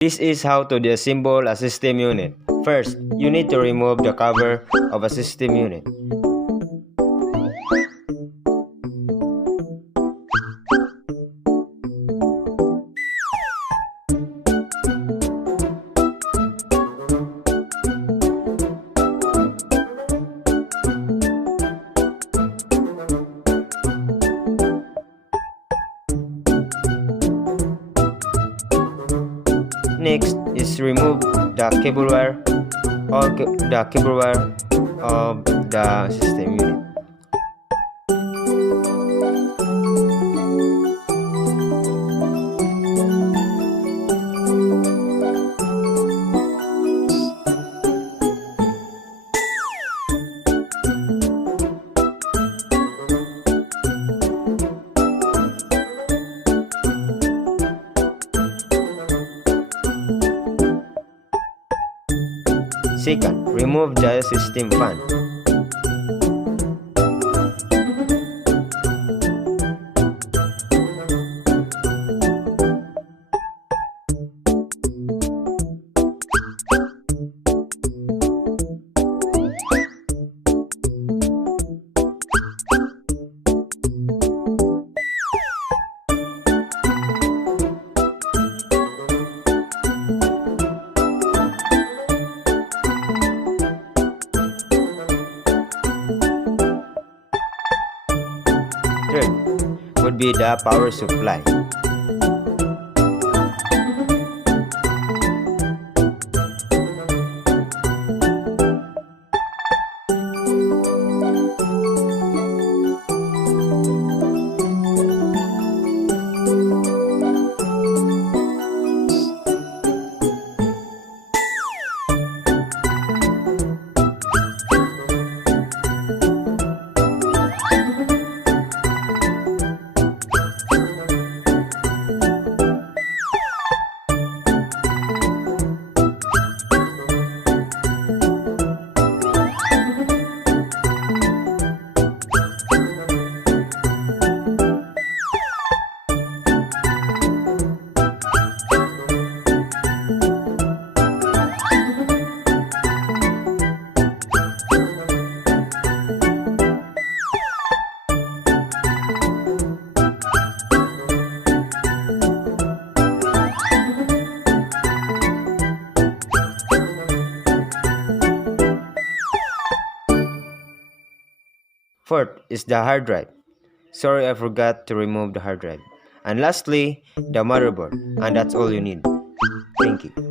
This is how to disassemble a system unit. First, you need to remove the cover of a system unit. Next is remove the cable wire or the cable wire of the system unit. Second, remove the system fan. Third would be the power supply. Fourth is the hard drive. Sorry, I forgot to remove the hard drive. And lastly, the motherboard. And that's all you need. Thank you.